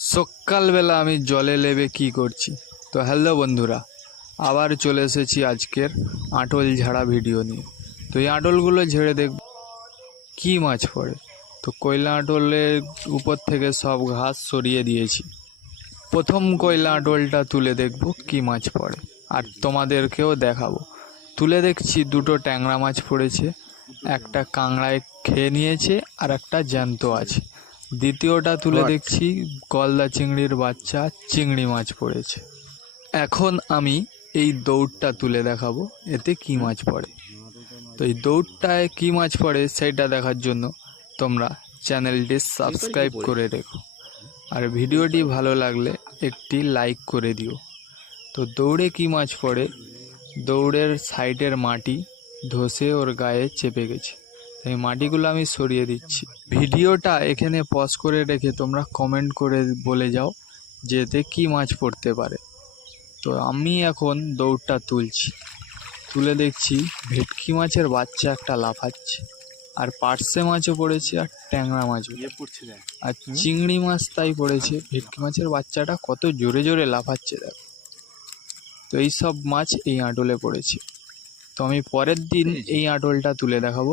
সকালবেলা আমি জলে নেমে কি করছি। তো হ্যালো বন্ধুরা, আবার চলে এসেছি আজকের আটল ঝাড়া ভিডিও নিয়ে। তো এই আটলগুলো ঝেড়ে দেখব কি মাছ পড়ে। তো কয়লা আটলের উপর থেকে সব ঘাস সরিয়ে দিয়েছি। প্রথম কয়লা আটলটা তুলে দেখব কি মাছ পড়ে, আর তোমাদেরকেও দেখাবো। তুলে দেখছি দুটো ট্যাংরা মাছ পড়েছে, একটা কাঁকড়ায় খেয়ে নিয়েছে আর একটা জ্যান্ত আছে। দ্বিতীয়টা তুলে দেখছি গলদা চিংড়ির বাচ্চা চিংড়ি মাছ পড়েছে। এখন আমি এই দৌড়টা তুলে দেখাবো এতে কি মাছ পড়ে। তো এই দৌড়টায় কি মাছ পড়ে সেটা দেখার জন্য তোমরা চ্যানেলটি সাবস্ক্রাইব করে রেখো, আর ভিডিওটি ভালো লাগলে একটি লাইক করে দিও। তো দৌড়ে কি মাছ পড়ে, দৌড়ের সাইডের মাটি ধসে ওর গায়ে চেপে গেছে। এই মাটিগুলো আমি সরিয়ে দিচ্ছি। ভিডিওটা এখানে পজ করে রেখে তোমরা কমেন্ট করে বলে যাও যে এতে কী মাছ পড়তে পারে। তো আমি এখন দৌড়টা তুলছি, তুলে দেখছি ভেটকি মাছের বাচ্চা একটা লাফাচ্ছে, আর পার্শে মাছও পড়েছে, আর ট্যাংরা মাছও পড়ছে, আর চিংড়ি মাছ তাই পড়েছে। ভেটকি মাছের বাচ্চাটা কত জোরে জোরে লাফাচ্ছে দেখো। তো এই সব মাছ এই আটলে পড়েছে। তো আমি পরের দিন এই আটলটা তুলে দেখাবো